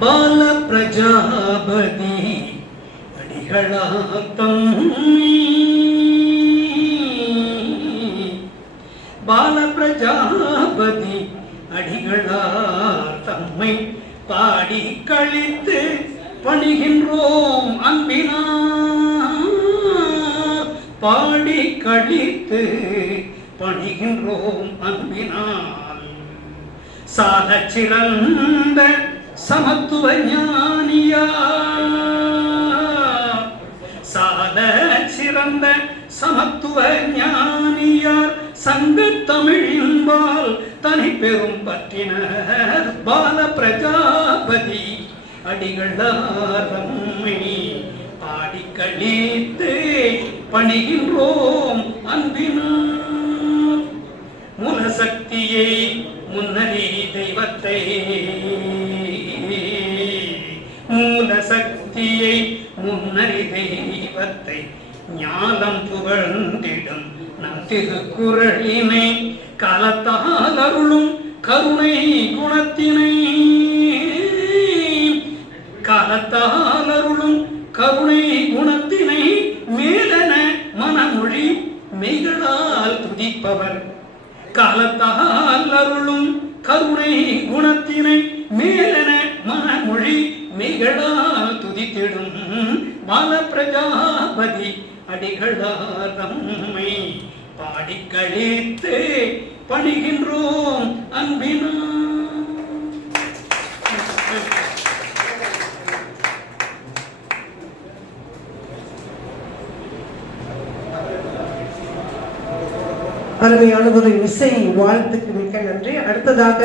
பால பிரஜாபதி அடிகளாத்தம் பால பிரஜாபதி அடிகளார் தம்மை பாடி கழித்து பணிகின்றோம் அன்பினார் பாடி கழித்து பணிகின்றோம் அன்பினால் சால சிறந்த சமத்துவ ஞானியார் சால சிறந்த சமத்துவ ஞானியார் சங்க தமிழின்பால் தனி பெரும் பற்றினர் பால பிரஜாபதி அடிகளாரம்மை பாடி கழித்து பணிகின்றோம் அன்பினார் மூலசக்தியை முன்னறி தெய்வத்தை மூலசக்தியை முன்னறி தெய்வத்தை ஞானம் புகழ்ந்திடும் நம் திருக்குறளினை காலத்தால் அருளும் கருணை குணத்தினை காலத்தால் அருளும் கருணை குணத்தினை மேலன மனமொழி மெய்களால் துதிப்பவர் காலத்தால் அருளும் கருணை குணத்தினை மேலன மனமொழி மெய்களால் துதித்திடும் பால பிரஜாபதி அடிகளார் தம்மை பாடி கழித்து பணிகின்றோம் அன்பினார். அருமையான ஒரு இசை வாழ்த்துக்கு மிக்க நன்றி. அடுத்ததாக